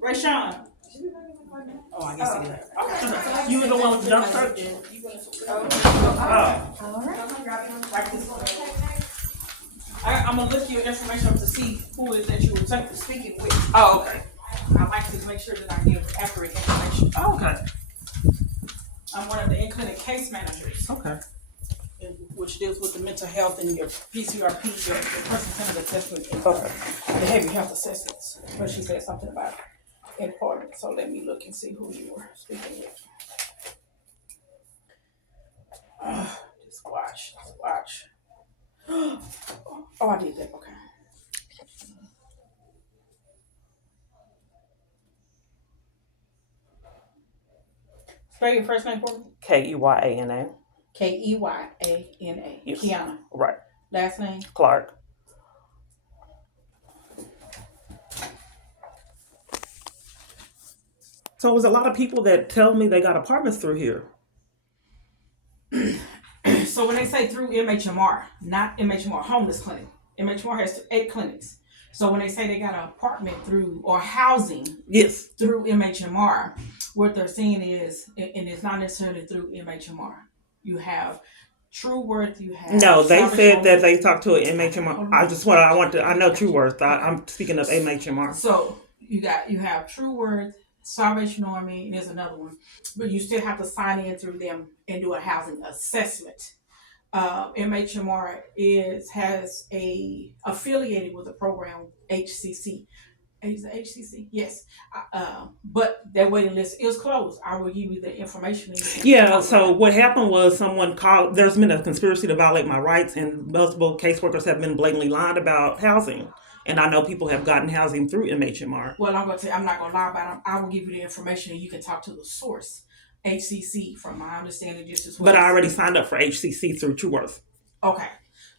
Rayshawn. Oh, I guess he did. Okay. You were the one with the dump truck? Oh. All right. I'm gonna look your information up to see who it is that you were speaking with. Oh, okay. I like to make sure that I give accurate information. Oh, okay. I'm one of the in-clinic case managers, Okay. which deals with the mental health and your PCRP, your person-centered assessment, and Okay. behavior health assessments. But she said something about important, so let me look and see who you were speaking with. Just watch. Oh, I did that. Okay. Spell your first name for me. Keyana. Keyana. Yes. Kiana. Right. Last name. Clark. So there's a lot of people that tell me they got apartments through here. So when they say through MHMR, not MHMR homeless clinic, MHMR has 8 clinics. So when they say they got an apartment through or housing Yes. through MHMR, what they're saying is, and it's not necessarily through MHMR. You have True Worth. You have No, they Salvation said Home. that they talked to an MHMR. I know True Worth. I'm speaking of MHMR. So you have True Worth, Salvation Army, and there's another one, but you still have to sign in through them and do a housing assessment. MHMR has a affiliated with the program HCC. Is it HCC? Yes. But that waiting list is closed. I will give you the information. Yeah, so what happened was someone called, there's been a conspiracy to violate my rights, and multiple caseworkers have been blatantly lied about housing. And I know people have gotten housing through MHMR. Well, I'm not going to lie about them. I will give you the information and you can talk to the source. HCC, from my understanding, just as well. But I already signed up for HCC through True Worth. Okay.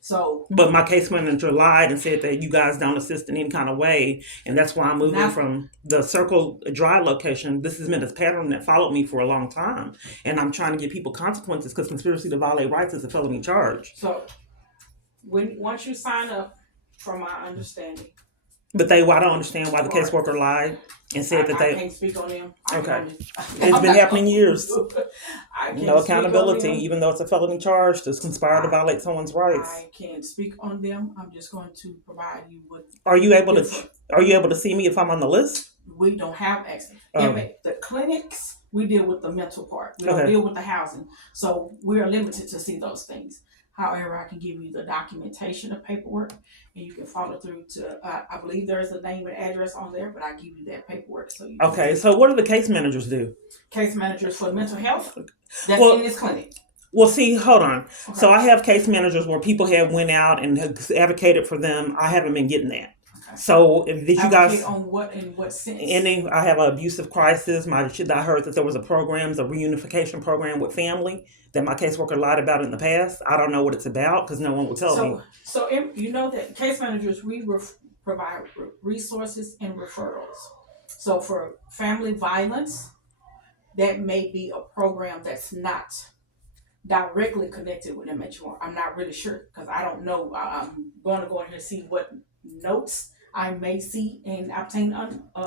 So. But my case manager lied and said that you guys don't assist in any kind of way. And that's why I'm moving from the Circle Drive location. This has been a pattern that followed me for a long time. And I'm trying to give people consequences because conspiracy to violate rights is a felony charge. So once you sign up, from my understanding. But I don't understand why the caseworker lied and said that they. I can't speak on them. Okay. It's been happening years. No accountability, them. even though it's a felony charge to conspire to violate someone's rights. I can't speak on them. I'm just going to provide you with. Are you able to see me if I'm on the list? We don't have access. The clinics, we deal with the mental part. We don't deal with the housing. So we are limited to see those things. However, I can give you the documentation of paperwork, and you can follow through to. I believe there's a name and address on there, but I give you that paperwork. So So what do the case managers do? Case managers for mental health. That's in this clinic. Well, see, hold on. Okay. So I have case managers where people have went out and have advocated for them. I haven't been getting that. Okay. So did you guys on what in what sense? I have an abusive crisis. I heard that there was a reunification program with family that my caseworker lied about in the past. I don't know what it's about because no one will tell me. So you know that case managers, we provide resources and referrals. So for family violence, that may be a program that's not directly connected with MHMR. I'm not really sure because I don't know. I'm going to go in here and see what notes I may see and obtain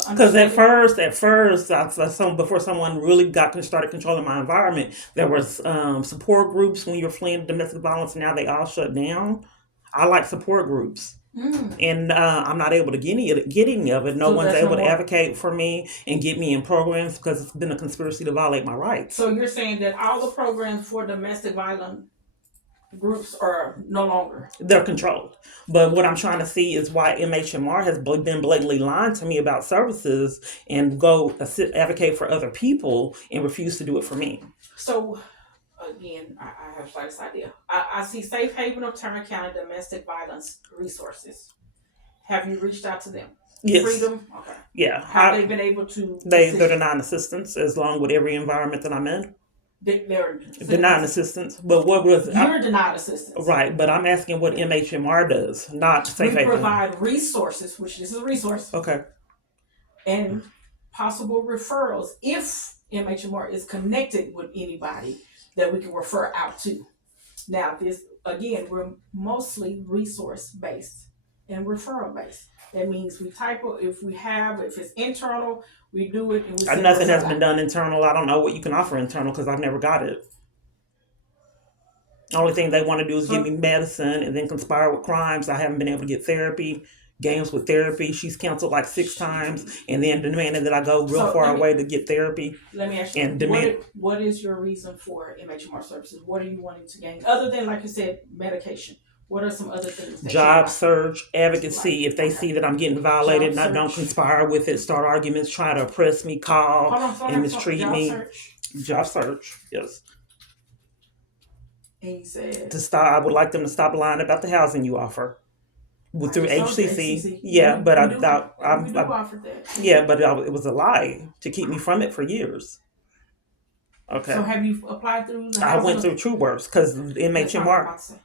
because at first, before someone really started controlling my environment, there was support groups when you were fleeing domestic violence. Now they all shut down. I like support groups, and I'm not able to get any of it. No one's able to advocate for me and get me in programs because it's been a conspiracy to violate my rights. So you're saying that all the programs for domestic violence groups are no longer. They're controlled. But what I'm trying to see is why MHMR has been blatantly lying to me about services and go advocate for other people and refuse to do it for me. So, again, I have slightest idea. I see Safe Haven of Turner County Domestic Violence Resources. Have you reached out to them? Yes. Freedom? Okay. Yeah. Have they been able to? They're denying assistance as long with every environment that I'm in. They're denying assistance, but what was you're denied assistance, right? But I'm asking what MHMR does, not Safe Haven. We provide resources, which this is a resource, okay, and possible referrals if MHMR is connected with anybody that we can refer out to. Now, this again, we're mostly resource based and referral based. That means we if it's internal, we do it and we send Nothing has referral been out. done internal. I don't know what you can offer internal because I've never got it. The only thing they want to do is give me medicine and then conspire with crimes. I haven't been able to get therapy, games with therapy. She's canceled like 6 times and then demanded that I go real far away to get therapy. Let me ask you, And what is your reason for MHMR services? What are you wanting to gain? Other than, like you said, medication. What are some other things? Job search, advocacy. If they see that I'm getting violated and I don't conspire with it, start arguments, try to oppress me, call and mistreat me. Job search, yes. And you said to stop. I would like them to stop lying about the housing you offer through HCC. Yeah, but I offered that. Yeah, but it was a lie to keep me from it for years. Okay. So have you applied through? I went through True Works because MHMR.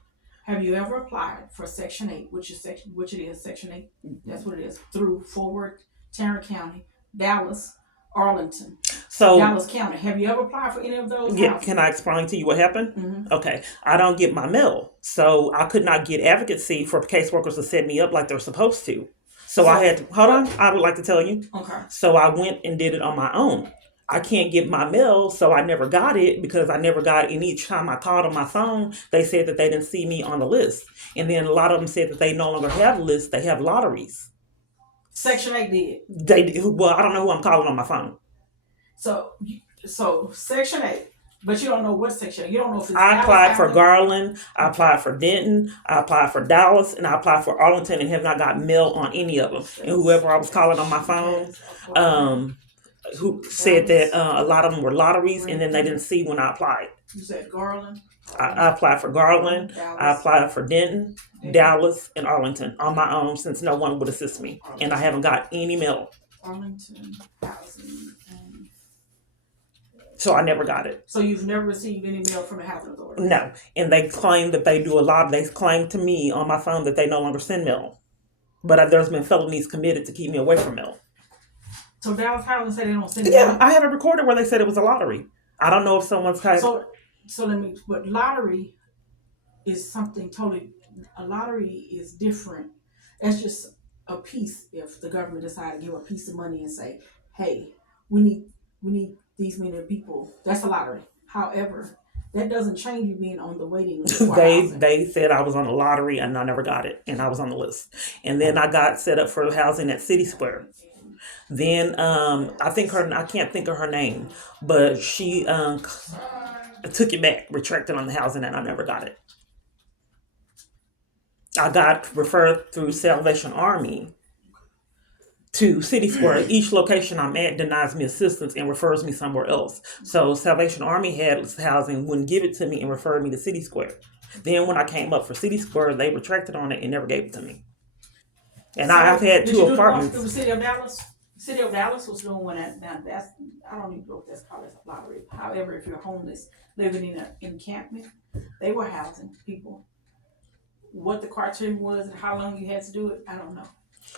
Have you ever applied for Section 8, which it is Section 8? That's what it is, through Forward, Tarrant County, Dallas, Arlington, Dallas County. Have you ever applied for any of those? Yeah. Can I explain to you what happened? Mm-hmm. Okay. I don't get my mail, so I could not get advocacy for caseworkers to set me up like they're supposed to. So I had to, hold on. I would like to tell you. Okay. So I went and did it on my own. I can't get my mail, so I never got it because I never got it. And each time I called on my phone, they said that they didn't see me on the list. And then a lot of them said that they no longer have lists, they have lotteries. Section 8 did. They did. Well, I don't know who I'm calling on my phone. So Section 8, but you don't know what section. You don't know if it's I applied for Garland, I applied for Denton, I applied for Dallas, and I applied for Arlington and have not got mail on any of them. And whoever I was calling on my phone, who said that a lot of them were lotteries and then they didn't see when I applied. You said Garland? I applied for Garland, I applied for Denton, Dallas, and Arlington on my own since no one would assist me. And I haven't got any mail. Arlington, housing, so I never got it. So you've never received any mail from the housing authority? No. And they claim that they do they claim to me on my phone that they no longer send mail. But there's been felonies committed to keep me away from mail. So Dallas Housing said they don't send mail? Yeah, I had a recorded where they said it was a lottery. I don't know if someone's kind of... So but lottery is something totally... A lottery is different. That's just a piece if the government decided to give a piece of money and say, hey, we need these many people. That's a lottery. However, that doesn't change you being on the waiting list. They said I was on the lottery and I never got it, and I was on the list. And then I got set up for housing at City Square. Then I can't think of her name, but she took it back, retracted on the housing, and I never got it. I got referred through Salvation Army to City Square. Each location I'm at denies me assistance and refers me somewhere else. So Salvation Army had housing, wouldn't give it to me and referred me to City Square. Then when I came up for City Square, they retracted on it and never gave it to me. And I've had 2 apartments. Did you do the City of Dallas? City of Dallas was doing one that's I don't even know if that's called a lottery. However, if you're homeless living in an encampment, they were housing people. What the criteria was and how long you had to do it, I don't know.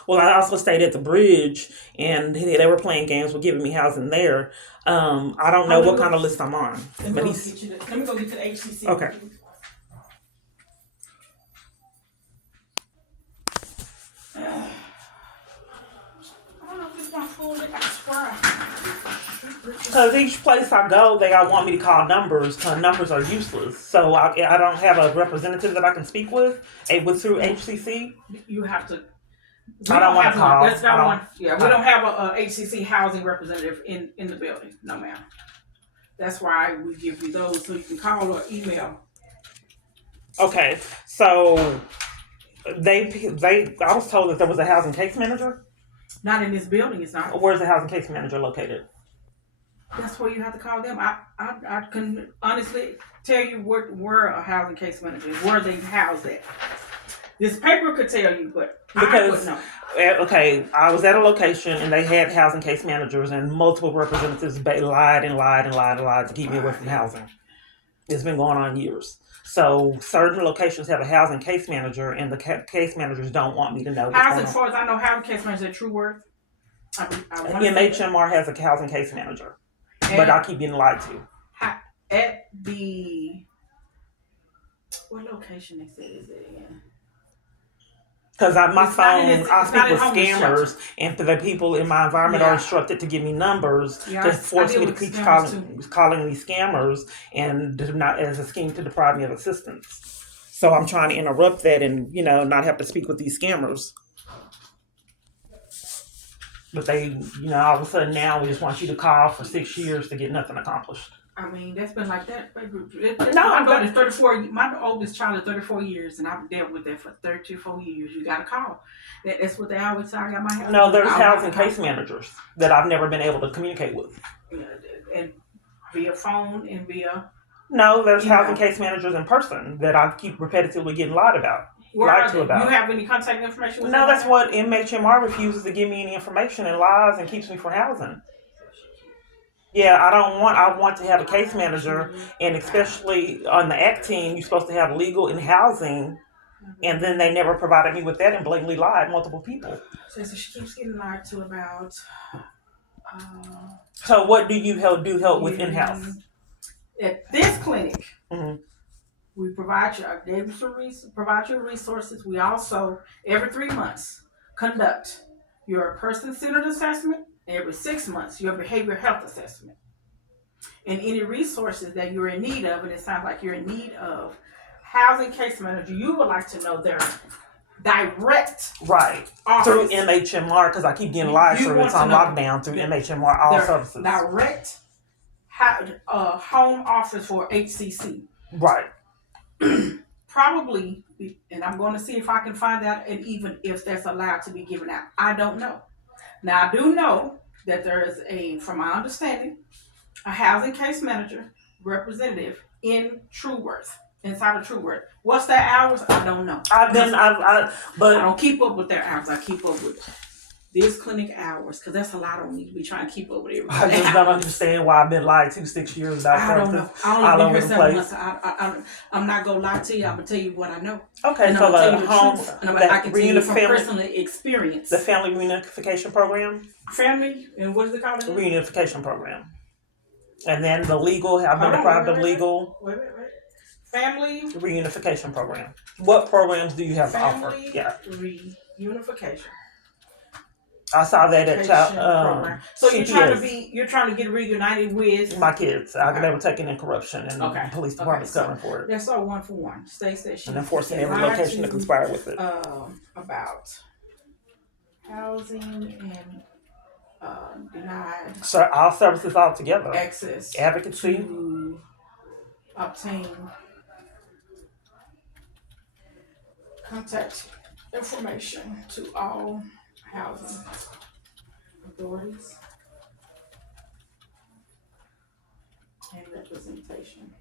Well, I also stayed at the bridge, and they were playing games with giving me housing there. I don't know what kind of list I'm on. Let me go get to the HCC. Okay. Because each place I go, they all want me to call numbers, because numbers are useless. So I don't have a representative that I can speak with through HCC. You have to. I don't want to call. That's not one. Yeah, we don't have a HCC housing representative in the building. No, ma'am. That's why we give you those so you can call or email. Okay, so I was told that there was a housing case manager. Not in this building, it's not. Where's the housing case manager located? That's where you have to call them. I can honestly tell you where a housing case manager is, where they house at. This paper could tell you, but I wouldn't know. Okay, I was at a location and they had housing case managers and multiple representatives lied to keep me away from housing. It's been going on years. So certain locations have a housing case manager, and the case managers don't want me to know. As far as I know, housing case manager at True Worth. MHMR has a housing case manager. but I keep getting lied to. At the what location they said is it in? Because my It's not in phone, this- I it's speak not in with homeless scammers, and the people in my environment are Yeah. instructed to give me numbers Yeah, to I force deal me to with keep scammers calling these scammers, and not as a scheme to deprive me of assistance. So I'm trying to interrupt that and not have to speak with these scammers. But they, all of a sudden now we just want you to call for 6 years to get nothing accomplished. I mean, that's been like that. No, My daughter's 34. My oldest child is 34 years, and I've dealt with that for 34 years. You got to call. That's what they always say. I got my house. No, there's housing case managers that I've never been able to communicate with. And via phone and via. No, there's housing case managers in person that I keep repetitively getting lied about. Lied to about. You have any contact information with No, that's what MHMR refuses to give me any information and lies and keeps me from housing. Yeah, I want to have a case manager, and especially on the ACT team, you're supposed to have legal and housing, and then they never provided me with that and blatantly lied multiple people. So she keeps getting lied to about. So what do you help with in-house? At this clinic, mm-hmm. we provide your resources. We also, every 3 months, conduct your person-centered assessment. Every 6 months, your behavioral health assessment. And any resources that you're in need of, and it sounds like you're in need of, housing case manager, you would like to know their direct office. Through MHMR, because I keep getting lied through. It's on lockdown through MHMR, all services. Direct home office for HCC. Right. Probably, and I'm going to see if I can find out, and even if that's allowed to be given out. I don't know. Now, I do know that there is from my understanding, a housing case manager representative in Trueworth, inside of Trueworth. What's their hours? I don't know. But I don't keep up with their hours. I keep up with this clinic hours, because that's a lot on me to be trying to keep up with everything. I just don't understand why I've been lied to 6 years. I don't know. I only been here 7 months. I'm not gonna lie to you. I'm gonna tell you what I know. Okay, and so the home, and I can tell you from personal experience. The Family Reunification Program. Family, and what is it called? Reunification Program. And then the legal. I've been deprived of legal. Wait. Family Reunification Program. What programs do you have to offer? Yeah. Reunification. I saw that at child. So you're trying to get reunited with my kids. They were taken in corruption, and the police department's covering for it. That's all 1 for 1. States that she and enforcing every location to conspire with it. About housing and denied. So all services all together. Access. Advocacy. To obtain contact information to all housing authorities and representation.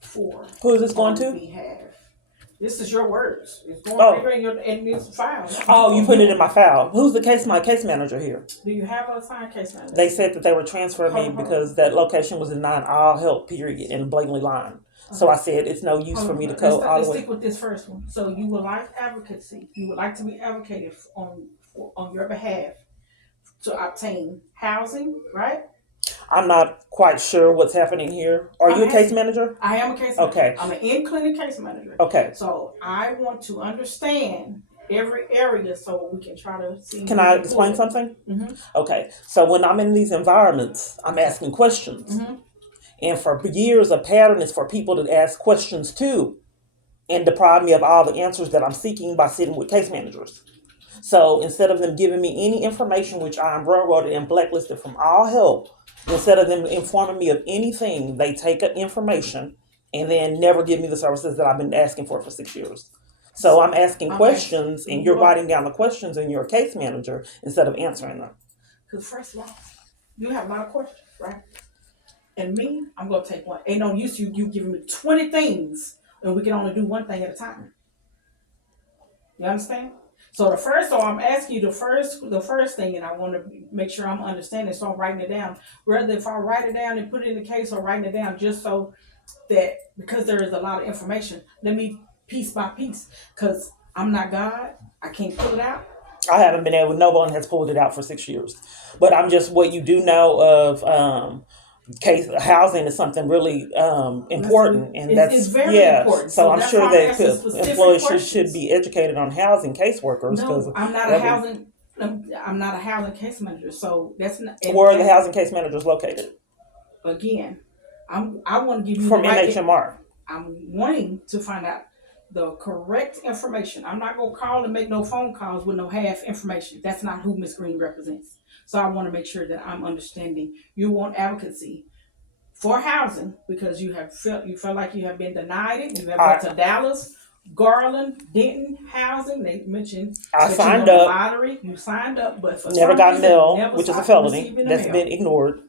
For who is this going to? This is your words. It's going in this file. Oh, you put it in my file. Who's my case manager here? Do you have a assigned case manager? They said that they were transferring me because that location was denying all help, period, and blatantly lying. So I said it's no use for me to go all the way. Let's stick with this first one. So you would like advocacy. You would like to be advocated on your behalf to obtain housing, right? I'm not quite sure what's happening here. Are you a case manager? I am a case manager. Okay. I'm an in-clinic case manager. Okay. So I want to understand every area so we can try to see. Can I explain something? Mm-hmm. Okay. So when I'm in these environments, I'm asking questions. Mm-hmm. And for years, a pattern is for people to ask questions too and deprive me of all the answers that I'm seeking by sitting with case managers. So instead of them giving me any information, which I am railroaded and blacklisted from all help, instead of them informing me of anything, they take information and then never give me the services that I've been asking for 6 years. So I'm asking questions, and you're writing down the questions, and you're a case manager instead of answering them. Because first of all, you have a lot of questions, right? And me, I'm going to take one. Ain't no use you giving me 20 things, and we can only do one thing at a time. You understand? So I'm asking you the first thing, and I want to make sure I'm understanding, so I'm writing it down. Rather if I write it down and put it in the case or writing it down just so that because there is a lot of information, let me piece by piece, because I'm not God. I can't pull it out. I haven't been able. No one has pulled it out for 6 years. But I'm just what you do know of case housing is something really important, and It's that's very yeah. important. So So I'm that's sure why I'm that asking specific employees should questions. be educated on housing caseworkers because No, I'm not a every housing. I'm not a housing case manager, so that's not. where are the And housing case managers located again, I want to give you the from right. MHMR. I'm wanting to find out the correct information. I'm not gonna call and make no phone calls with no half information. That's not who Miss Green represents. So I want to make sure that I'm understanding. You want advocacy for housing because you felt like you have been denied it. You have went I to Dallas, Garland, Denton housing. They mentioned I that you signed won the up, lottery. You signed up, but for never some got reason mail, never which is a saw felony. receiving the That's been mail. ignored.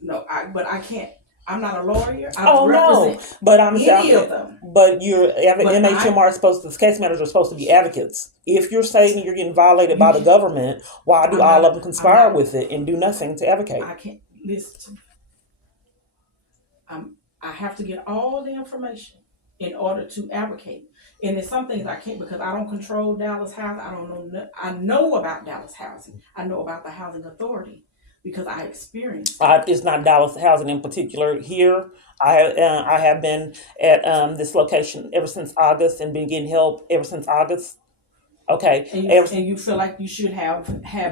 No, but I can't. I'm not a lawyer. I Oh no, represent but I'm any saying, of them. but your But MHMR is supposed to, the case managers are supposed to be advocates. If you're saying you're getting violated you by the can. government, why do I'm all of not. them I'm conspire not. with it and do nothing to advocate? I can't listen to me. I have to get all the information in order to advocate. And there's some things I can't because I don't control Dallas housing. I don't know. I know about Dallas housing. I know about the housing authority because I experienced it. It's not Dallas housing in particular. Here, I have been at this location ever since August and been getting help ever since August. Okay, And ever you feel like you should have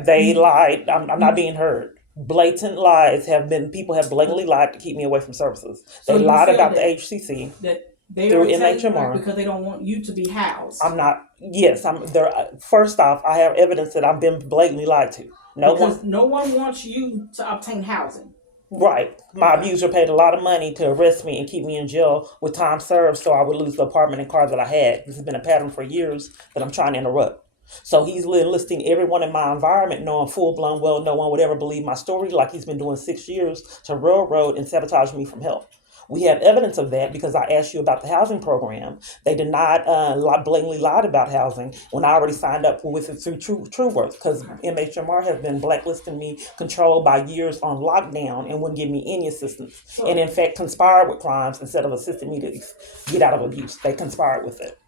they you lied. I'm not you. being heard. Blatant lies have been. People have blatantly lied to keep me away from services. So They you lied feel about the HCC that they through are telling you that MHMR. because they don't want you to be housed. I'm not. Yes, I'm there. First off, I have evidence that I've been blatantly lied to. No one. Because no one wants you to obtain housing. Right. My Okay. abuser paid a lot of money to arrest me and keep me in jail with time served so I would lose the apartment and car that I had. This has been a pattern for years that I'm trying to interrupt. So he's enlisting everyone in my environment, knowing full blown well no one would ever believe my story, like he's been doing 6 years to railroad and sabotage me from help. We have evidence of that because I asked you about the housing program. They did not blatantly lied about housing when I already signed up with it through True Worth because Okay. MHMR has been blacklisting me, controlled by years on lockdown, and wouldn't give me any assistance. So And in fact, conspired with crimes instead of assisting me to get out of abuse. They conspired with it.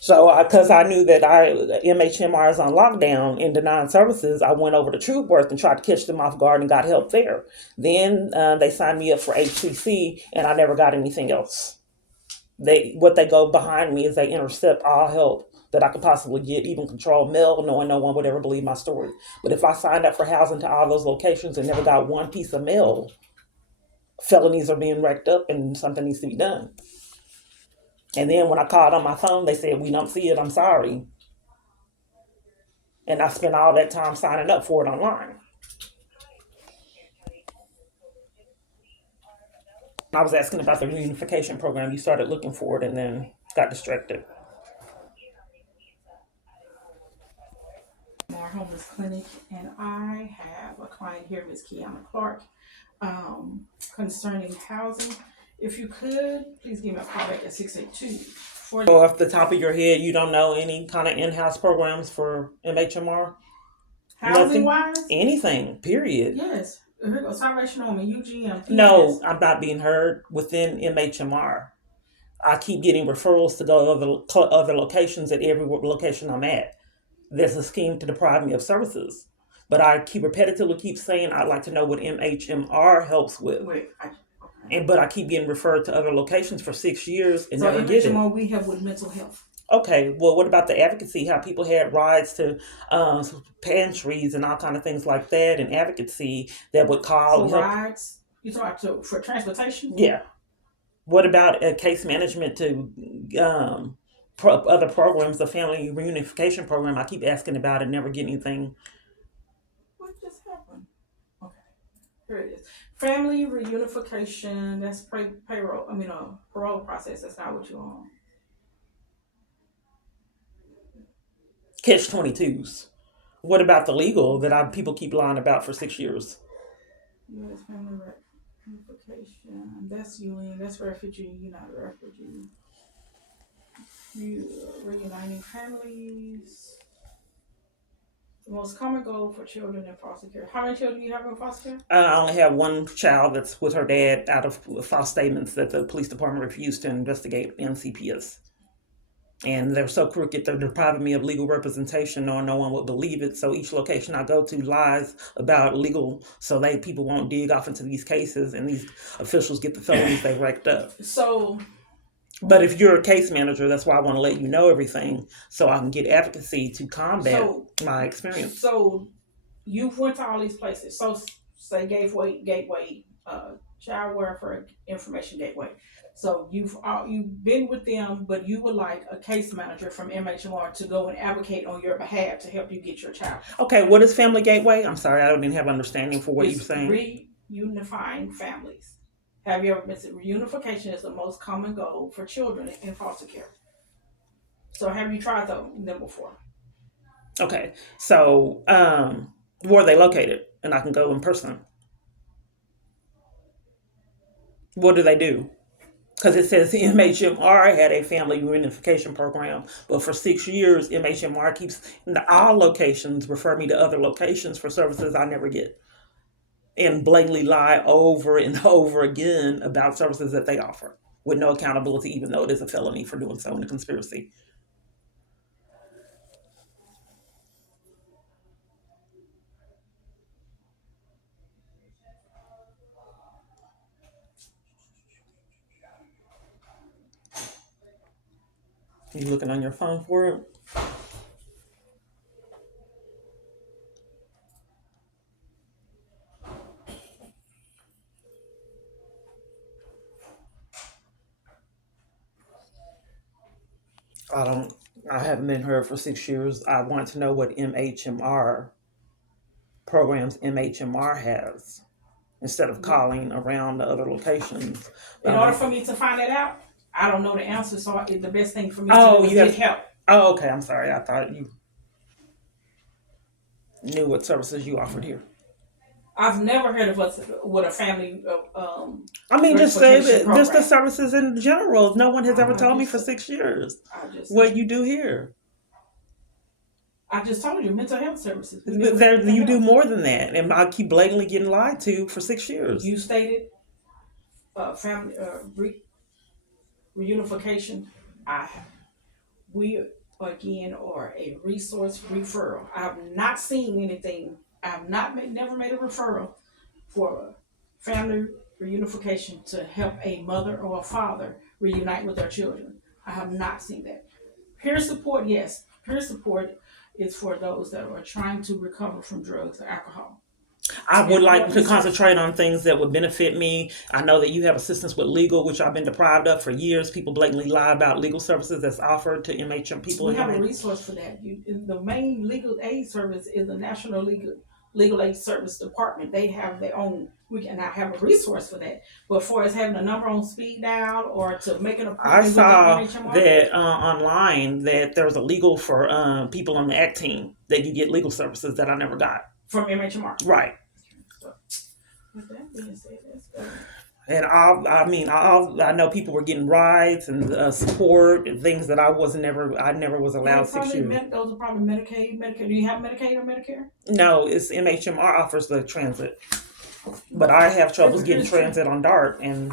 So, because I knew that MHMR is on lockdown and denying services, I went over to Truthworth and tried to catch them off guard and got help there. Then they signed me up for HCC, and I never got anything else. What they go behind me is they intercept all help that I could possibly get, even control mail, knowing no one would ever believe my story. But if I signed up for housing to all those locations and never got one piece of mail, felonies are being racked up and something needs to be done. And then when I called on my phone, they said, "We don't see it. I'm sorry." And I spent all that time signing up for it online. I was asking about the reunification program. You started looking for it and then got distracted. Our homeless clinic, and I have a client here, Ms. Kiana Clark, concerning housing. If you could, please give me a call back at 682 So off the top of your head, you don't know any kind of in-house programs for MHMR? housing Nothing? wise. Anything, period. Yes. Here goes Salvation Army, UGM, No, PNS. I'm not being heard within MHMR. I keep getting referrals to go to other locations at every location I'm at. There's a scheme to deprive me of services. But I keep repetitively keep saying I'd like to know what MHMR helps with. Wait, okay. But I keep getting referred to other locations for 6 years and So never get it. MHMR, we help with mental health. Okay, well, what about the advocacy? How people had rides to pantries and all kind of things like that, and advocacy that would call For and help. rides, you talking for transportation? Yeah. What about case management to other programs, the Family Reunification Program? I keep asking about it, never get anything. What just happened? Okay, here it is. Family reunification. That's payroll. I mean, parole process. That's not what you're on. Catch 22s. What about the legal that people keep lying about for 6 years? U.S. Family Reunification. That's UN. That's refugee. You're not a refugee. You reuniting families. The most common goal for children in foster care. How many children do you have in foster care? I only have one child that's with her dad out of false statements that the police department refused to investigate in CPS. And they're so crooked, they're depriving me of legal representation, knowing no one would believe it. So each location I go to lies about legal, so people won't dig off into these cases, and these officials get the felonies they racked up. So, But if you're a case manager, that's why I want to let you know everything, so I can get advocacy to combat my experience. So you've went to all these places. So say Gateway, Child Welfare Information Gateway. So you've been with them, but you would like a case manager from MHMR to go and advocate on your behalf to help you get your child. Okay, what is Family Gateway? I'm sorry, I don't even have understanding for what you're saying. Reunifying families. Have you ever been to reunification? Is the most common goal for children in foster care. So have you tried them before? Okay, so where are they located? And I can go in person. What do they do? Because it says MHMR had a family reunification program, but for 6 years, MHMR keeps all locations refer me to other locations for services I never get, and blatantly lie over and over again about services that they offer with no accountability, even though it is a felony for doing so in a conspiracy. You looking on your phone for it? I haven't been heard for 6 years. I want to know what MHMR programs MHMR has instead of calling around the other locations. In order for me to find that out, I don't know the answer, so the best thing for me to do is get help. Oh, okay. I'm sorry. I thought you knew what services you offered here. I've never heard of what a family. I mean, just say that just the services in general. No one has ever told me for 6 years what you do here. I just told you mental health services. You do more than that, and I keep blatantly getting lied to for 6 years. You stated family reunification. We again are a resource referral. I have not seen anything. I have never made a referral for family reunification to help a mother or a father reunite with their children. I have not seen that. Peer support, yes. Peer support is for those that are trying to recover from drugs or alcohol. I would like to concentrate on things that would benefit me. I know that you have assistance with legal, which I've been deprived of for years. People blatantly lie about legal services that's offered to MHM people. We have a resource for that. The main legal aid service is the National Legal Aid Service Department. They have their own. We can now have a resource for that. But for us having a number on speed dial or to make an appointment, I saw that online that there was a legal for people on the ACT team that you get legal services that I never got from MHMR. Right. So, with that being said, let's go. And I know people were getting rides and support and things that I never was allowed 6 years. Those are probably Medicaid. Do you have Medicaid or Medicare? No, it's MHMR offers the transit, but I have troubles getting transit on DART and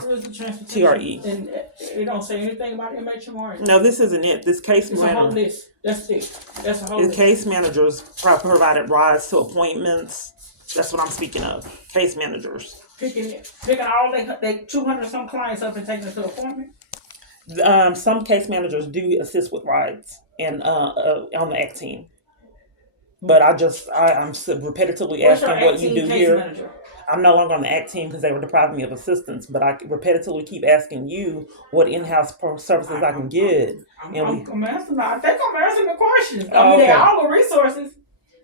TRE. And it don't say anything about MHMR. No, this isn't it. This case manager. It's a whole list. That's it. That's a whole list. The case managers provided rides to appointments. That's what I'm speaking of. Case managers. Picking all they 200 some clients up and taking them to appointment. Some case managers do assist with rides and on the ACT team, but I'm repetitively asking what you do here. Manager? I'm no longer on the ACT team because they were depriving me of assistance, but I repetitively keep asking you what in-house services I can get. I'm asking. I think I'm answering the question. They're all the resources,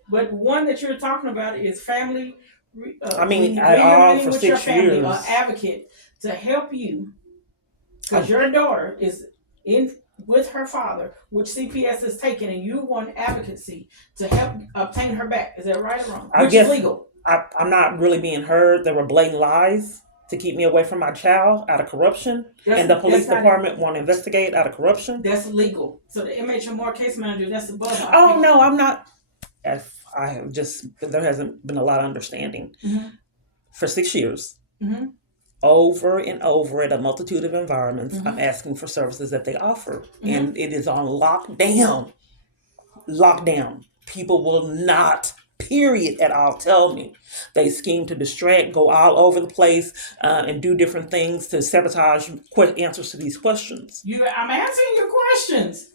but one that you're talking about is family. At all for 6 years. An advocate to help you because your daughter is in with her father, which CPS is taking, and you want advocacy to help obtain her back. Is that right or wrong? Which is legal. I'm not really being heard. There were blatant lies to keep me away from my child out of corruption, and the police department won't investigate out of corruption. That's legal. So the MHMR case manager, that's above. Oh no, I'm not. I have just, there hasn't been a lot of understanding. Mm-hmm. For 6 years, Mm-hmm. over and over at a multitude of environments, Mm-hmm. I'm asking for services that they offer. Mm-hmm. And it is on lockdown. Lockdown. People will not, period, at all tell me. They scheme to distract, go all over the place, and do different things to sabotage answers to these questions. I'm answering your questions.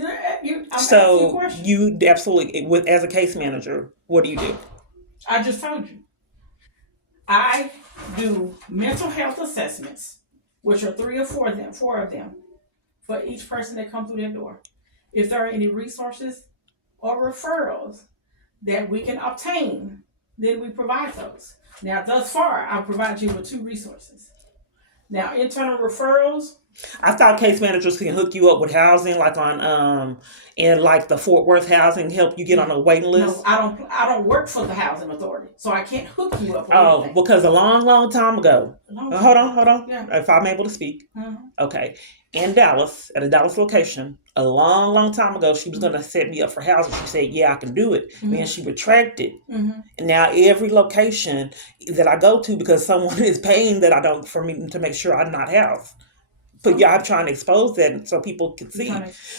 I'm asking So questions. you absolutely, as a case manager, what do you do? I just told you. I do mental health assessments, which are 3 or 4 of them, for each person that comes through that door. If there are any resources or referrals that we can obtain, then we provide those. Now, thus far, I've provided you with 2 resources. Now, internal referrals. I thought case managers can hook you up with housing, like on in like the Fort Worth housing, help you get on a waiting list. No, I don't work for the housing authority, so I can't hook you up with anything. Because a long time ago. Hold on. Yeah. If I'm able to speak. Mm-hmm. Okay. In Dallas, at a Dallas location, a long time ago, she was going to set me up for housing. She said, yeah, I can do it. Mm-hmm. Then she retracted. Mm-hmm. And now every location that I go to, because someone is paying for me to make sure I'm not housed. But yeah, I'm trying to expose that so people can see.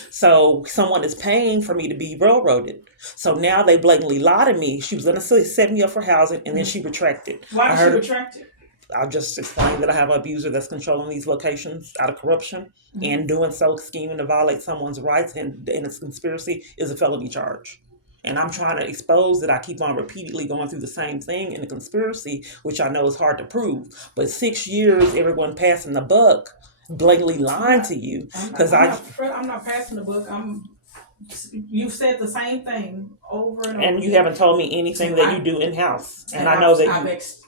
So someone is paying for me to be railroaded. So now they blatantly lied to me. She was going to set me up for housing, and then she retracted. Why did she retract it? I just explained that I have an abuser that's controlling these locations out of corruption, and doing so, scheming to violate someone's rights, and it's conspiracy is a felony charge. And I'm trying to expose that I keep on repeatedly going through the same thing in a conspiracy, which I know is hard to prove. But 6 years, everyone passing the buck, blatantly lying to you, because I'm not passing the book. You've said the same thing over and over. And you haven't told me anything that you do in house, and I know that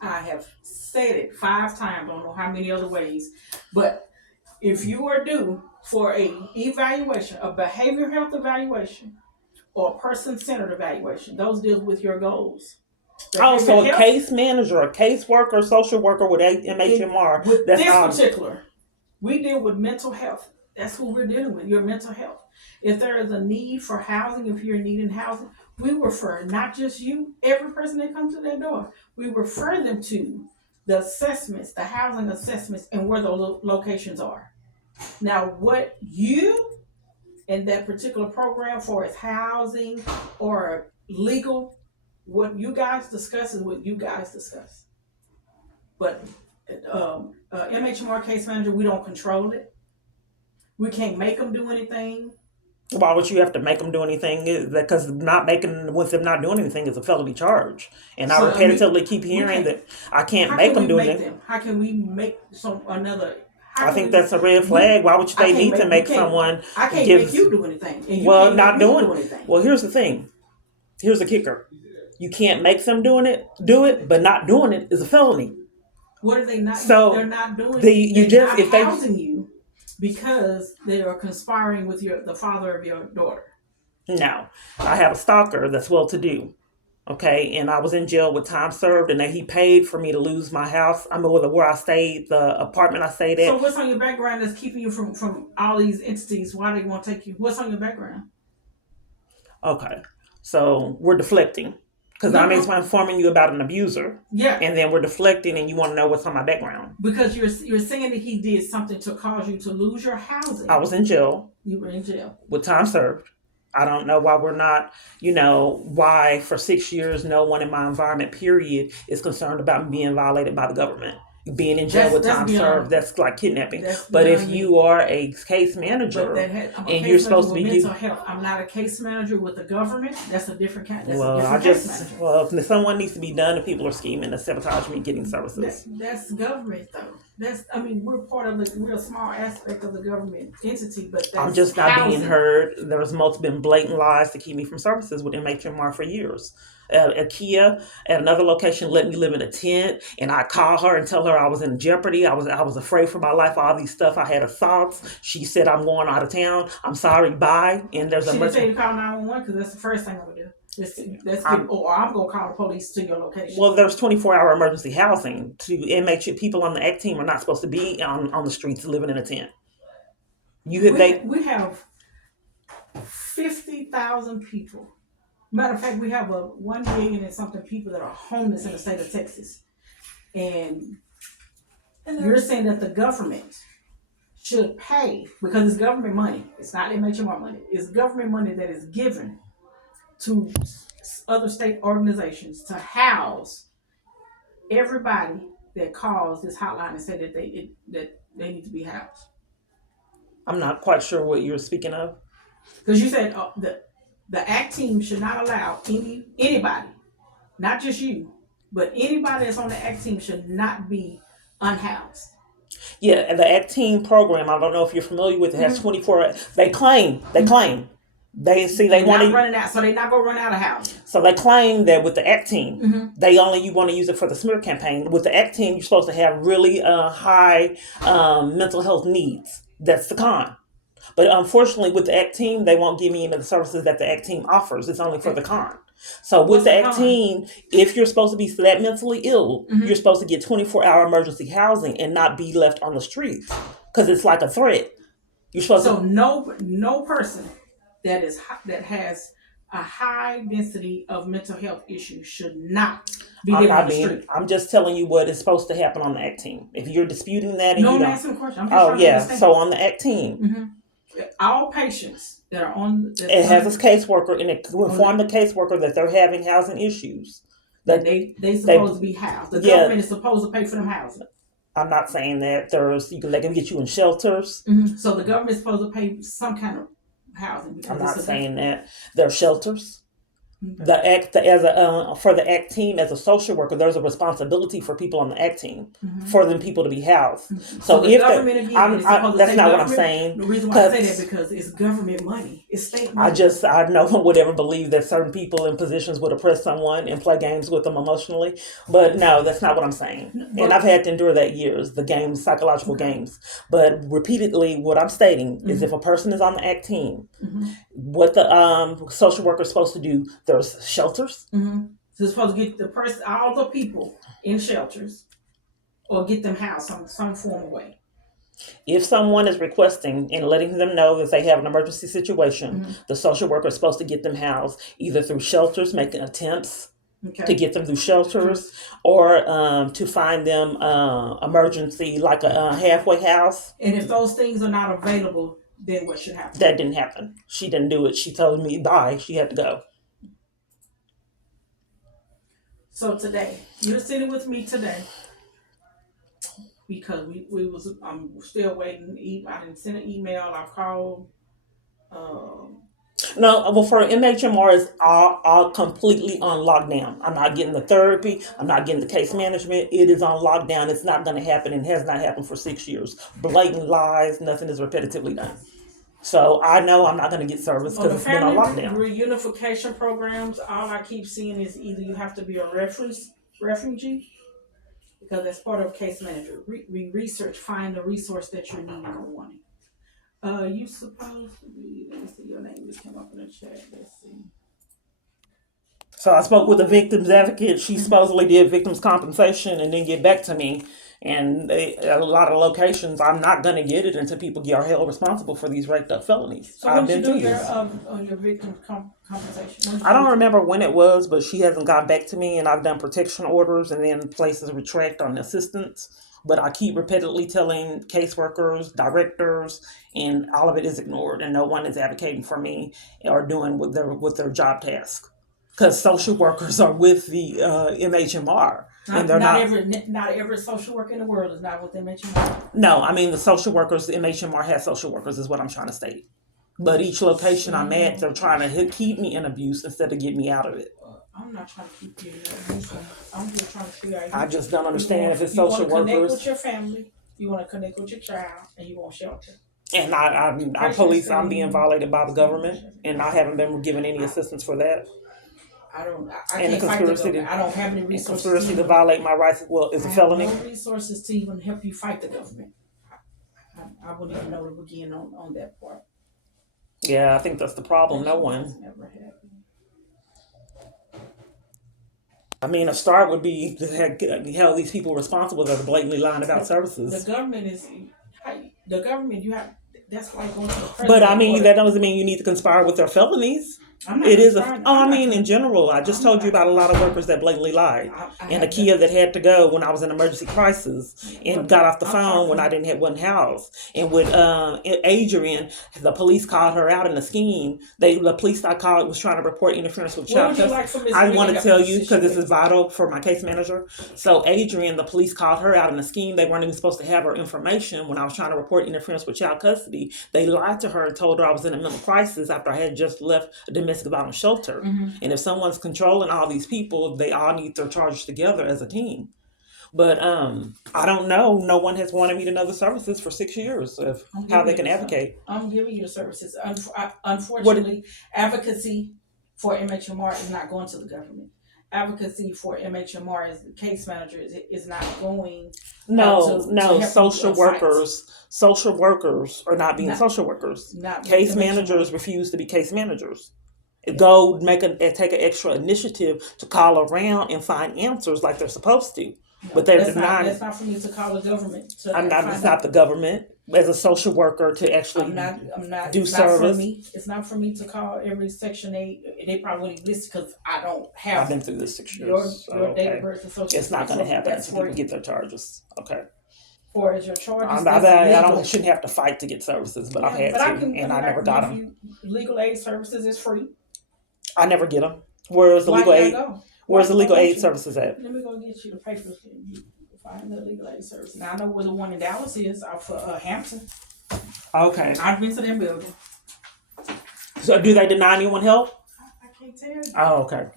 I have said it 5 times. I don't know how many other ways, but if you are due for a evaluation, a behavioral health evaluation, or a person-centered evaluation, those deal with your goals. So a case manager, a case worker, social worker with MHMR. With this particular, we deal with mental health. That's who we're dealing with, your mental health. If there is a need for housing, if you're needing housing, we refer not just you, every person that comes to that door. We refer them to the assessments, the housing assessments, and where those locations are. Now, what you in that particular program for is housing or legal, what you guys discuss is what you guys discuss. But MHMR case manager, we don't control it. We can't make them do anything. Why would you have to make them do anything? Because with them not doing anything is a felony charge. And I repetitively keep hearing that I can't make them do anything. How can we make another? I think that's a red flag. Why would they need to make someone? I can't make you do anything. And well, not doing anything. Well, here's the thing. Here's the kicker. You can't make them do it, but not doing it is a felony. What are they not? So they're not doing. They're not housing you because they are conspiring with the father of your daughter. No, I have a stalker that's well-to-do. Okay, and I was in jail with time served, and then he paid for me to lose my house. I mean, where I stayed, the apartment I stayed at. So what's on your background that's keeping you from all these entities? Why they want to take you? What's on your background? Okay, so we're deflecting. Because I'm informing you about an abuser. Yeah. And then we're deflecting, and you want to know what's on my background. Because you're saying that he did something to cause you to lose your housing. I was in jail. You were in jail. With time served. I don't know why we're not, why for 6 years no one in my environment, period, is concerned about me being violated by the government. Being in jail with time served, that's like kidnapping. But if you are a case manager and you're supposed to be mental health, I'm not a case manager with the government. That's a different kind. Someone needs to be done if people are scheming to sabotage me getting services. That's government though. We're part of we're a small aspect of the government entity, but that's I'm just not being heard. There's been blatant lies to keep me from services with MHMR for years. IKEA at another location let me live in a tent, and I call her and tell her I was in jeopardy. I was afraid for my life. All these stuff. I had assaults. She said I'm going out of town. I'm sorry. Bye. And there's she didn't tell you to call 911 because that's the first thing I would do. I'm gonna call the police to your location. Well, there's 24-hour emergency housing people on the ACT team are not supposed to be on the streets living in a tent. We have 50,000 people. Matter of fact, we have 1 million and something people that are homeless in the state of Texas. And you're saying that the government should pay, because it's government money. It's not MHMR money. It's government money that is given to other state organizations to house everybody that calls this hotline and say that they need to be housed. I'm not quite sure what you're speaking of. Because you said the ACT team should not allow anybody, not just you, but anybody that's on the ACT team should not be unhoused. Yeah, and the ACT Team program, I don't know if you're familiar with it, has 24. They claim. They want to running out, so they're not gonna run out of housing. So they claim that with the ACT Team, you want to use it for the smear campaign. With the ACT Team, you're supposed to have really high mental health needs. That's the con. But unfortunately, with the ACT Team, they won't give me any of the services that the ACT Team offers. It's only for the con. So with the ACT Team, if you're supposed to be that mentally ill, you're supposed to get 24-hour emergency housing and not be left on the streets, because it's like a threat. You're supposed to. No person that has a high density of mental health issues should not be living on the street. I'm just telling you what is supposed to happen on the ACT Team. If you're disputing that, I'm asking a question. I'm just trying to understand. So on the ACT Team. All patients that are on it has a caseworker, and it will inform the caseworker that they're having housing issues. That they supposed to be housed. The government is supposed to pay for them housing. I'm not saying that. They can get you in shelters. So the government is supposed to pay some kind of housing. I'm not saying that. There are shelters. For the ACT Team, as a social worker, there's a responsibility for people on the ACT Team for them people to be housed. So the government that's not what I'm saying. The reason why I say that because it's government money. It's state money. I no one would ever believe that certain people in positions would oppress someone and play games with them emotionally. But no, that's not what I'm saying. And I've had to endure that years, the games, psychological games. But repeatedly, what I'm stating is if a person is on the ACT Team, what the social worker is supposed to do, there's shelters. So they're supposed to get all the people in shelters, or get them housed some form of way. If someone is requesting and letting them know that they have an emergency situation, the social worker is supposed to get them housed either through shelters, making attempts to get them through shelters, or to find them emergency, like a halfway house. And if those things are not available, then what should happen? That didn't happen. She didn't do it. She told me bye. She had to go. So today, you're sitting with me today because I'm still waiting. I didn't send an email. I called. No, well, for MHMR is all completely on lockdown. I'm not getting the therapy. I'm not getting the case management. It is on lockdown. It's not going to happen, and has not happened for 6 years. Blatant lies. Nothing is repetitively done. So I know I'm not going to get service because it's been on lockdown. Family Reunification Programs, all I keep seeing is either you have to be a refugee, because that's part of case manager. Find the resource that you're needing or wanting. You supposed to be, let me see, your name just came up in the chat. Let's see. So I spoke with a victim's advocate. She supposedly did victim's compensation and didn't get back to me. And a lot of locations, I'm not going to get it until people are held responsible for these raped up felonies. So I've been doing your victim compensation? I don't remember when it was, but she hasn't gotten back to me, and I've done protection orders, and then places retract on assistance. But I keep repeatedly telling caseworkers, directors, and all of it is ignored, and no one is advocating for me or doing with their job task. Because social workers are with the MHMR. And they're not every social worker in the world is not with MHMR. No, I mean the social workers, the MHMR has social workers is what I'm trying to state. But each location I'm at, they're trying to keep me in abuse instead of get me out of it. I'm not trying to keep you in abuse. I'm just trying to figure out. I just don't understand if it's social workers. You want to connect with your family, you want to connect with your child, and you want shelter. And I'm being violated by the government, and I haven't been given any assistance for that. I can't fight the government. I don't have any resources. Conspiracy to violate my rights, is a felony. I have no resources to even help you fight the government. I wouldn't even know to begin on that part. Yeah, I think that's the problem. No one. Never happened. I mean, a start would be to held these people responsible that are blatantly lying about services. The government. That's like going to the president. But I mean, order. that doesn't mean you need to conspire with their felonies. I'm not It is conspiring. I I'm mean, not- in general, I just I'm told you not- about a lot of workers that blatantly lied. I And a have kid that had to go when I was in emergency crisis and Well, got off the I'm phone when talking- I didn't have one house. And with Adrian, the police called her out in the scheme. The police I called was trying to report interference with What child would you justice. like from Ms. I Whitney want to about tell this you because this is situation? vital for my case manager. So Adrian, the police called her out in the scheme. They weren't even supposed to have her information when I was trying to report interference with child custody. They lied to her and told her I was in a mental crisis after I had just left a domestic violence shelter. And if someone's controlling all these people, they all need their charges together as a team. But I don't know. No one has wanted me to know the services for 6 years of I'm how giving they you can the advocate. I'm giving you the services. Unfortunately, advocacy for MHMR is not going to the government. Advocacy for MHMR as the case manager is not going. No, to no, help you social on sites. social workers are not being Not- social workers. Not Case MHMR. managers refuse to be case managers. Go take an extra initiative to call around and find answers like they're supposed to. But they're denying. That's not for me to call the government. I'm not. It's not the government as a social worker to actually. I'm not. do it's service. Not for me. It's not for me to call every Section 8. They probably wouldn't list because I don't have I've been through this 6 years. your so, date of okay. birth and social. It's not going to so happen that's until for people you. get their charges. Okay. For as your charges. I that's don't legal. shouldn't have to fight to get services, but I've Yeah, had but to, and I never got give them. you legal aid services is free. I never get them. Where's the Why legal you aid? gotta go? Where's the Why legal don't aid you- services at? Let me go get you the papers. And you can find the legal aid service. Now I know where the one in Dallas is off of Hampton. Okay. I've been to them building. So do they deny anyone help? I can't tell you. Oh, okay.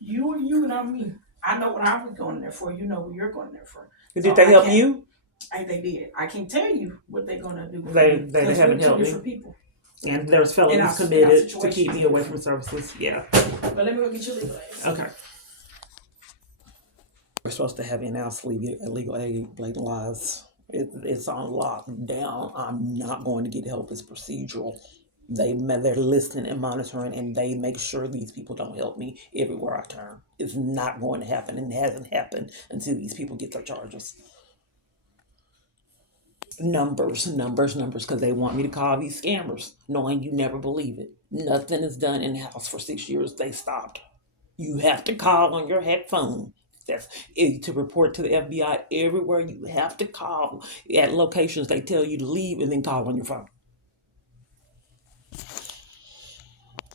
You and I'm me. I know what I was going there for. You know what you're going there for. Did So they I help can't- you? They did. I can't tell you what they're gonna do. They Because haven't we're two helped me. different people. And there's In felonies our committed to situation. keep me away from services. Yeah. But let me go get you legal aid. Okay. We're supposed to have in-house legal aid, blatant lies. It's on lockdown. I'm not going to get help. It's procedural. They're listening and monitoring, and they make sure these people don't help me everywhere I turn. It's not going to happen, and it hasn't happened until these people get their charges. Numbers, because they want me to call these scammers, knowing you never believe it. Nothing is done in-house for 6 years. They stopped. You have to call on your head phone. That's it, to report to the FBI everywhere. You have to call at locations they tell you to leave and then call on your phone.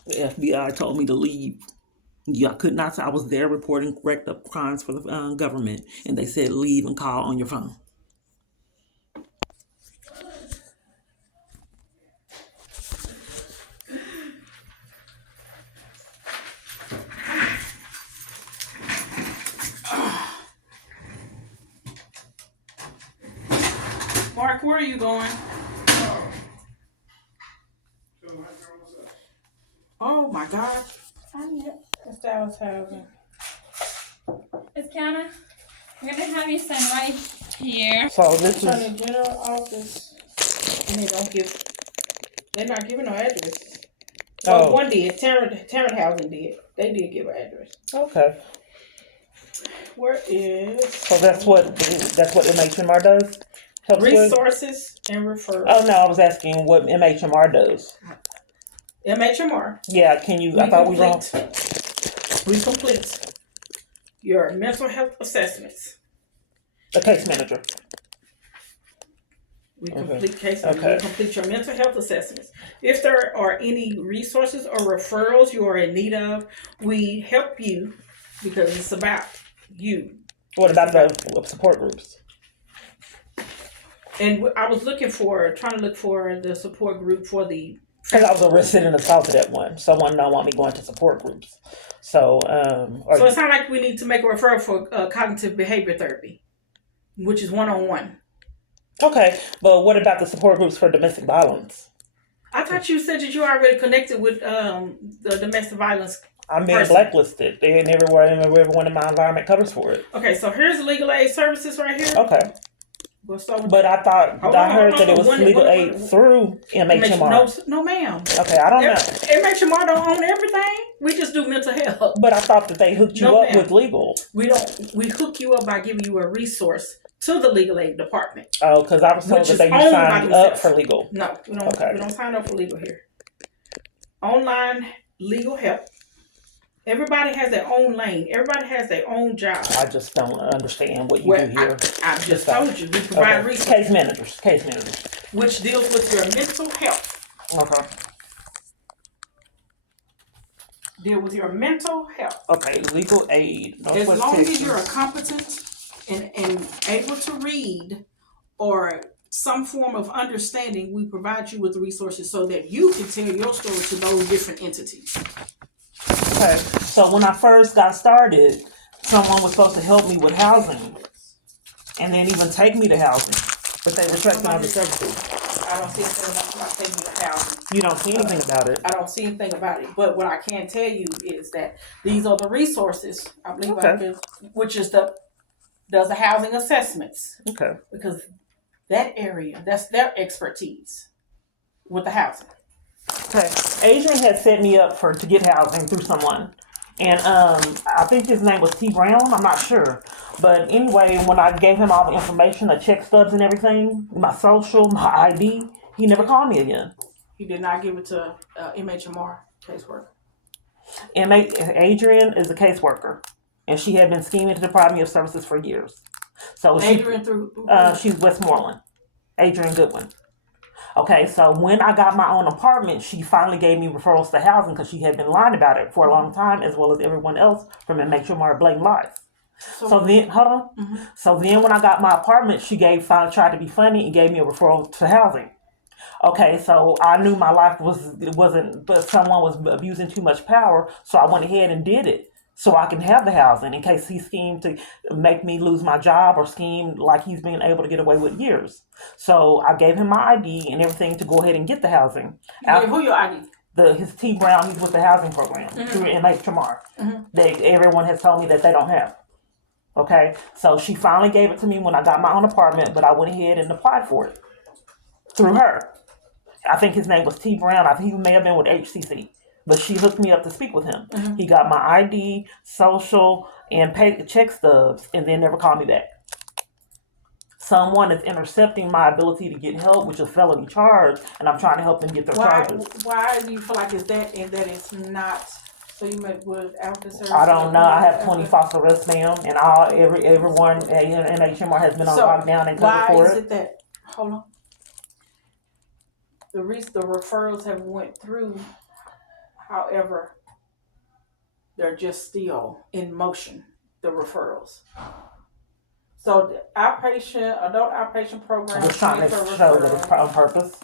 The FBI told me to leave. Yeah, I could not. I was there reporting correct up crimes for the government, and they said leave and call on your phone. Mark, where are you going? Oh my God. It's Dallas housing. Miss Kiana, we're gonna have you sign right here. So this is Attorney General office. And they're not giving no address. Oh. One did. Tarrant Housing did. They did give an address. okay. Where is So that's what MHMR does. Helps with? resources and referrals? Oh no, I was asking what MHMR does. MHMR. Yeah, can you? I thought we were. We complete your mental health assessments. A case manager. We Okay. complete case. Okay. We complete your mental health assessments. If there are any resources or referrals you are in need of, we help you because it's about you. What about the support groups? And I was trying to look for the support group for the. Because I was arrested and assaulted at one. Someone don't want me going to support groups. So, So it's not like we need to make a referral for cognitive behavior therapy, which is one-on-one. okay, but what about the support groups for domestic violence? I thought you said that you already connected with the domestic violence. I'm being Person. blacklisted, and everyone in my environment covers for it. Okay, so here's legal aid services right here. Okay, What's over? But I thought Hold I on, heard hold that it on. was When- legal when- aid when- through MHMR. No, ma'am. Okay, I don't know. MHMR don't own everything. We just do mental health. But I thought that they hooked you No, up ma'am. with legal. We don't. We hook you up by giving you a resource to the legal aid department. Oh, because I was told Which that is they owned by signed up themselves. for legal. No, we don't. Okay. We don't sign up for legal here. Online legal help. Everybody has their own lane. Everybody has their own job. I just don't understand what you Well, do here. I just told you we provide Okay. resources, Case managers, which deals with your mental health. Okay. Deal with your mental health. Okay, legal aid. As Northwest long as Texas. you're a competent and able to read or some form of understanding, we provide you with the resources so that you can tell your story to those different entities. Okay, so when I first got started, someone was supposed to help me with housing, and then even take me to housing, but they retracted on the services. I don't see anything about taking you to housing. You don't see anything about it. I don't see anything about it. But what I can tell you is that these are the resources, I believe, Okay. which is does the housing assessments. Okay. Because that area, that's their expertise with the housing. Okay. Adrian had set me up to get housing through someone. And I think his name was T. Brown. I'm not sure. But anyway, when I gave him all the information, the check stubs and everything, my social, my ID, he never called me again. He did not give it to MHMR caseworker. Adrian is a caseworker. And she had been scheming to deprive me of services for years. So Adrian through she's Westmoreland. Adrian Goodwin. Okay, so when I got my own apartment, she finally gave me referrals to housing because she had been lying about it for a long time, as well as everyone else from MHMR blatant lies. So then, hold on. Mm-hmm. So then when I got my apartment, she finally tried to be funny and gave me a referral to housing. Okay, so I knew my life but someone was abusing too much power, so I went ahead and did it. So I can have the housing in case he schemed to make me lose my job or scheme like he's been able to get away with years. So I gave him my ID and everything to go ahead and get the housing. Who your ID? His T. Brown, he's with the housing program through MHMR. That everyone has told me that they don't have. Okay, so she finally gave it to me when I got my own apartment, but I went ahead and applied for it through her. I think his name was T. Brown. I think he may have been with HCC. But she hooked me up to speak with him. He got my ID, social, and check stubs, and then never called me back. Someone is intercepting my ability to get help, which is a felony charge, and I'm trying to help them get their charges. Why do you feel like it's that and that it's not? So you would out the service? I don't know. I have 20 false arrests, ma'am, and everyone in MHMR has been on lockdown and covered for Why it. is it that? Hold on. The referrals have went through. However, they're just still in motion, the referrals. So the adult outpatient program. I'm just trying to show that it's on purpose.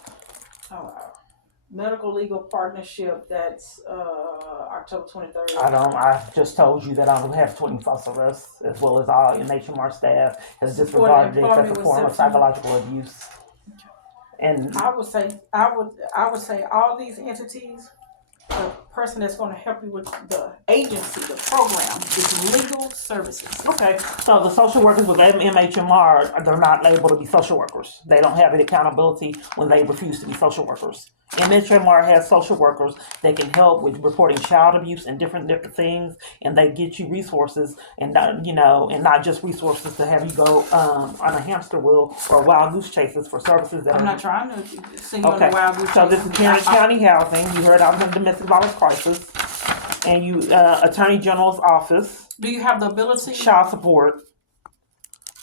Medical legal partnership, that's October 23rd. I just told you that I don't have 20 false arrests, as well as all MHMR staff has disregarded the excessive form of psychological abuse. And I would say all these entities, the person that's going to help you with the agency, the program, is legal services. okay, so the social workers with MHMR, they're not able to be social workers. They don't have any accountability when they refuse to be social workers. MHMR has social workers that can help with reporting child abuse and different things, and they get you resources and not just resources to have you go on a hamster wheel or wild goose chases for services that I'm not trying to send you on a wild goose chase. So this is Tarrant County Housing. You heard I was in domestic violence crisis, and you Attorney General's office. Do you have the ability? Child support.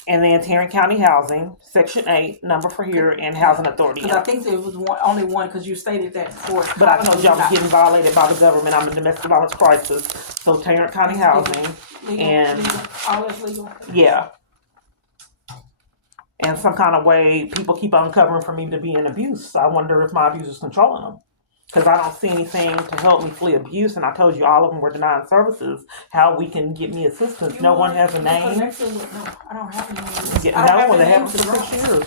And then Tarrant County Housing, Section 8, number for here, and Housing Authority. Because I think there was only one, because you stated that before. But I told you I was getting violated by the government. I'm in domestic violence crisis. So Tarrant County Housing. Legal. All is legal. Yeah. And some kind of way, people keep uncovering for me to be in abuse. I wonder if my abuse is controlling them. Because I don't see anything to help me flee abuse, and I told you all of them were denying services. How we can get me assistance? No one has a name. No, I don't have any names. No, they haven't for 6 years.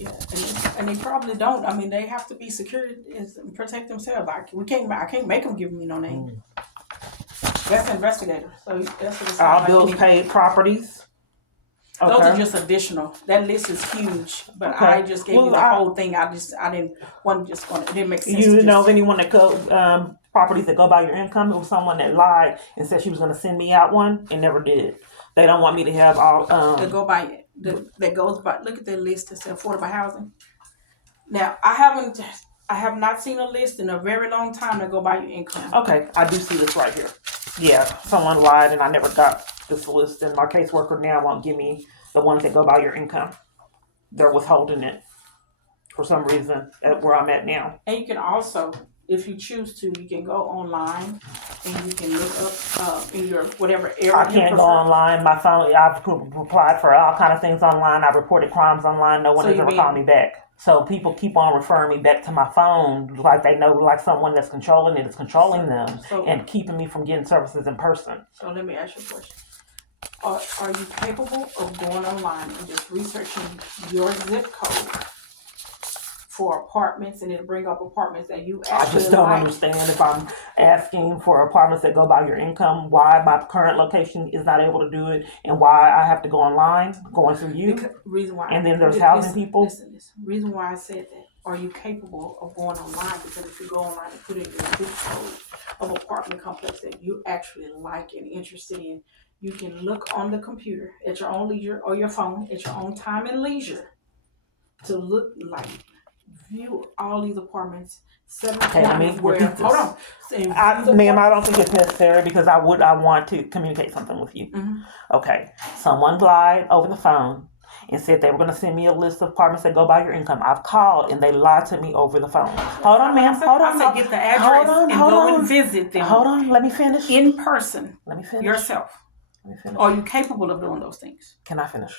Yeah, and they probably don't. I mean, they have to be secured and protect themselves. I can't make them give me no name. That's an investigator. So that's what it's All like. bills paid, properties. Those are Okay. just additional. That list is huge, but Okay. I just gave you Well, the whole thing. I didn't want just going. It didn't make sense. You to know just, of anyone that go properties that go by your income? It was someone that lied and said she was going to send me out one and never did. They don't want me to have all. that go by that goes by. Look at the list. It's affordable housing. Now I have not seen a list in a very long time that go by your income. Okay, I do see this right here. Yeah, someone lied and I never got this list, and my caseworker now won't give me the ones that go by your income. They're withholding it for some reason at where I'm at now. And you can also, if you choose to, you can go online and you can look up in your whatever area. I can't go online. My phone. I've applied for all kind of things online. I've reported crimes online. No one has ever called me back. So people keep on referring me back to my phone, like they know, like someone that's controlling it is controlling them and keeping me from getting services in person. So let me ask you a question. Are you capable of going online and just researching your zip code for apartments, and it'll bring up apartments that you actually I just don't understand if I'm asking for apartments that go by your income, why my current location is not able to do it, and why I have to go online, going through you. Reason why. And then there's housing people. Listen. Reason why I said that. Are you capable of going online? Because if you go online and put in your zip code of apartment complex that you actually like and interested in, you can look on the computer at your own leisure or your phone at your own time and leisure to look like view all these apartments. Okay, let me repeat this. Hold on, ma'am, I don't think it's necessary because I want to communicate something with you. Mm-hmm. Okay, someone lied over the phone and said they were going to send me a list of apartments that go by your income. I've called and they lied to me over the phone. Hold on, ma'am. Hold on. I said get the address and go and visit them. Hold on. Let me finish. In person. Let me finish. Yourself. Let me finish. Are you capable of doing those things? Can I finish?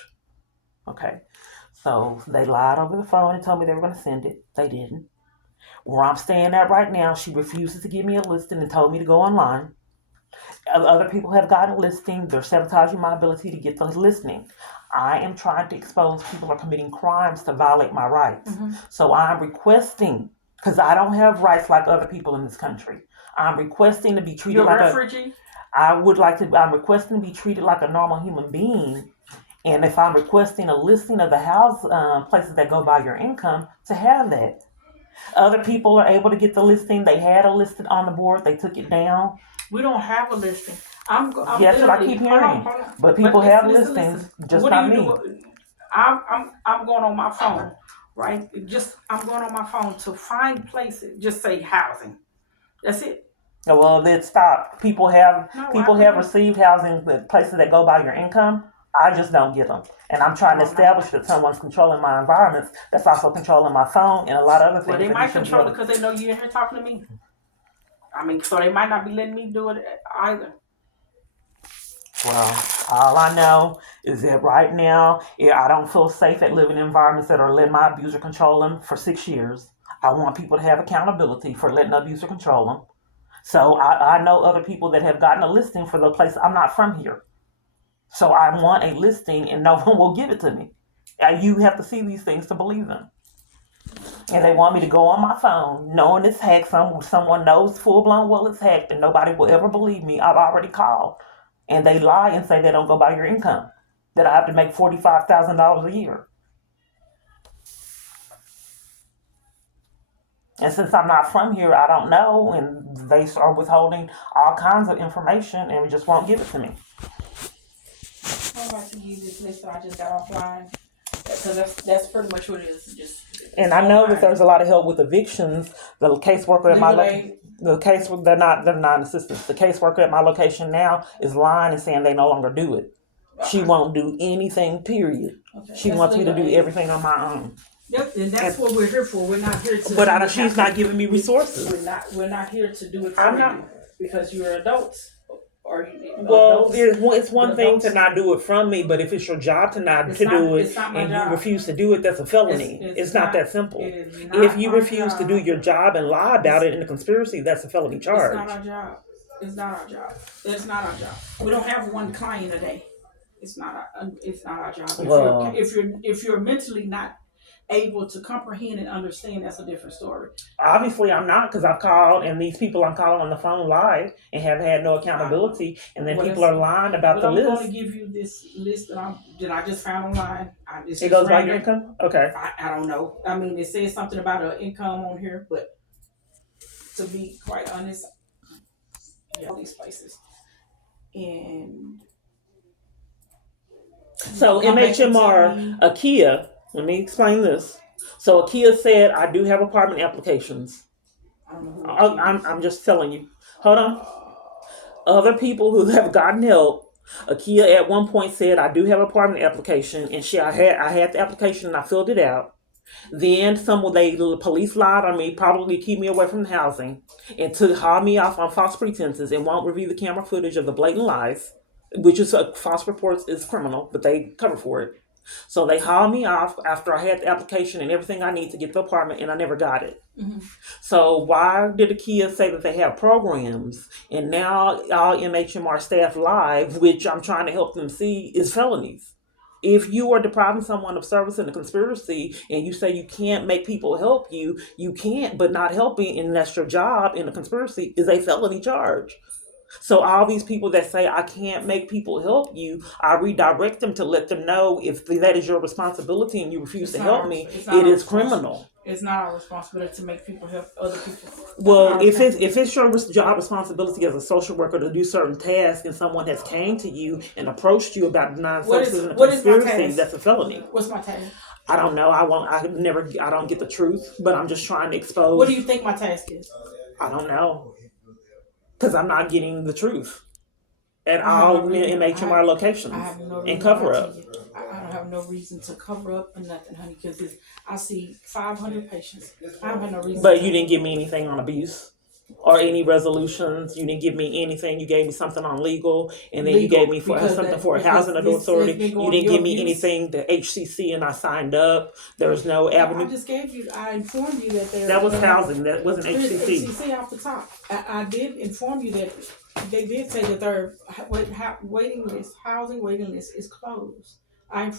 Okay. So they lied over the phone and told me they were going to send it. They didn't. Where I'm staying at right now, she refuses to give me a listing and told me to go online. Other people have gotten a listing. They're sabotaging my ability to get the listing. I am trying to expose people are committing crimes to violate my rights. Mm-hmm. So I'm requesting, because I don't have rights like other people in this country. I'm requesting to be treated You're like a refugee? I'm requesting to be treated like a normal human being. And if I'm requesting a listing of the house places that go by your income, to have that. Other people are able to get the listing. They had a listing on the board. They took it down. We don't have a listing. Yes, what I keep hearing. Hold on. But people have listings, just what not do you me. do? I'm going on my phone, right? I'm going on my phone to find places. Just say housing. That's it. Well, let's stop. People have received housing places that go by your income. I just don't get them. And I'm trying to establish that someone's controlling my environments that's also controlling my phone and a lot of other things. Well, they might control it because they know you're in here talking to me. I mean, so they might not be letting me do it either. Well, all I know is that right now, I don't feel safe at living in environments that are letting my abuser control them for 6 years. I want people to have accountability for letting the abuser control them. So I know other people that have gotten a listing for the place. I'm not from here. So I want a listing and no one will give it to me. You have to see these things to believe them. And they want me to go on my phone knowing it's hacked. Someone knows full blown well it's hacked and nobody will ever believe me. I've already called. And they lie and say they don't go by your income. That I have to make $45,000 a year. And since I'm not from here, I don't know. And they are withholding all kinds of information and just won't give it to me. I'm about to give this list that I just got offline. Because that's pretty much what it is. And I know that there's a lot of help with evictions. The caseworker at my they're not assistants. The caseworker at my location now is lying and saying they no longer do it. She won't do anything, period. Okay. She wants me to do everything on my own. Yep, and that's what we're here for. We're not here to. But she's not giving me resources. We're not here to do it for you because you're adults. It's one thing to not do it from me, but if it's your job to do it and you refuse to do it, that's a felony. It's not that simple. If you refuse to do your job and lie about it in a conspiracy, that's a felony charge. It's not our job. It's not our job. We don't have one client a day. It's not our job. If you're mentally not able to comprehend and understand, that's a different story. Obviously, I'm not, because I've called, and these people I'm calling on the phone lie and have had no accountability, and then Well, people that's- are lying about But the I'm going to list. give you this list that I just found online. It goes by your income? Okay. I don't know. I mean, it says something about an income on here, but to be quite honest, yeah, all these places. And So come back and tell MHMR, me- IKEA, let me explain this. So IKEA said, I do have apartment applications. I don't know who it is. I'm just telling you. Hold on. Other people who have gotten help, IKEA at one point said, I do have apartment application, and I had the application and I filled it out. Then the police lied on me, probably keep me away from the housing, and to haul me off on false pretenses and won't review the camera footage of the blatant lies, which is false reports is criminal, but they cover for it. So they hauled me off after I had the application and everything I need to get the apartment, and I never got it. Mm-hmm. So why did the kids say that they have programs, and now all MHMR staff live, which I'm trying to help them see, is felonies? If you are depriving someone of service in a conspiracy and you say you can't make people help you, you can't, but not helping, and that's your job in a conspiracy, is a felony charge. So all these people that say I can't make people help you, I redirect them to let them know if that is your responsibility and you refuse to help me, it is criminal. It's not our responsibility to make people help other people. Well, if it's your job responsibility as a social worker to do certain tasks, and someone has came to you and approached you about denying services in a conspiracy, that's a felony. What's my task? I don't know. I don't get the truth, but I'm just trying to expose. What do you think my task is? I don't know. Because I'm not getting the truth at all MHMR locations and cover up. I don't have no reason to cover up or nothing, honey, because I see 500 patients. I don't have no reason. But you didn't give me anything on abuse or any resolutions. You didn't give me anything. You gave me something on legal, and then you gave me something for a housing authority. You didn't give me anything to HCC, and I signed up. There was no avenue. I informed you that that was housing. That wasn't HCC. HCC off the top. I did inform you that they did say that their housing waiting list is closed. I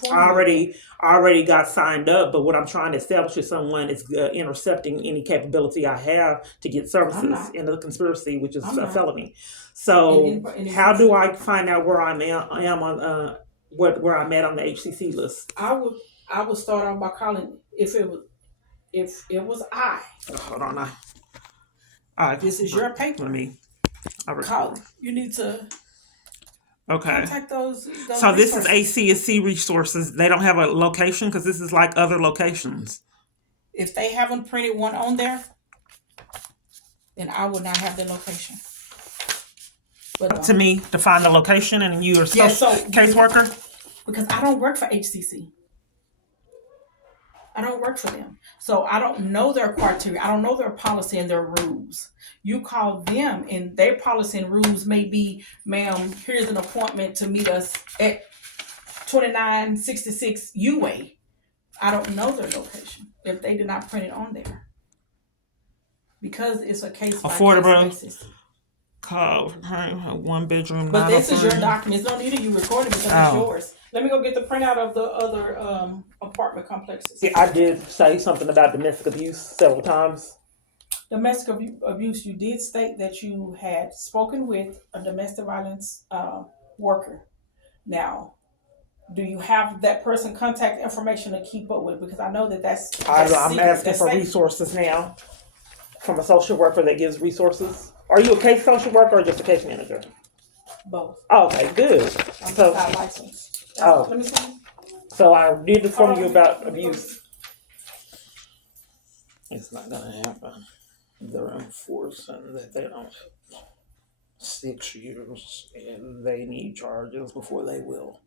already got signed up, but what I'm trying to establish is someone is intercepting any capability I have to get services in the conspiracy, which is a felony. So how do I find out where I am on where I'm at on the HCC list? I would start off by calling if it was I. Hold on, all right. This is your paper. Let me. Call. You need to. Okay. Contact those so resources. This is ACSC resources. They don't have a location because this is like other locations. If they haven't printed one on there, then I would not have the location. But to me to find the location, and you are caseworker. Because I don't work for HCC. I don't work for them. So I don't know their criteria. I don't know their policy and their rules. You call them, and their policy and rules may be, ma'am, here's an appointment to meet us at 2966 UA. I don't know their location if they did not print it on there. Because it's a case by case basis. Call one bedroom. But this is your document. It's no need of you recording because it's yours. Let me go get the printout of the other apartment complexes. Yeah, I did say something about domestic abuse several times. Domestic abuse, you did state that you had spoken with a domestic violence worker. Now, do you have that person contact information to keep up with? Because I know that's I'm asking for resources now from a social worker that gives resources. Are you a case social worker or just a case manager? Both. Oh, okay, good. I'm just not licensed. Let me see. So I did inform you about abuse. It's not gonna happen. They're enforcing that they don't 6 years, and they need charges before they will.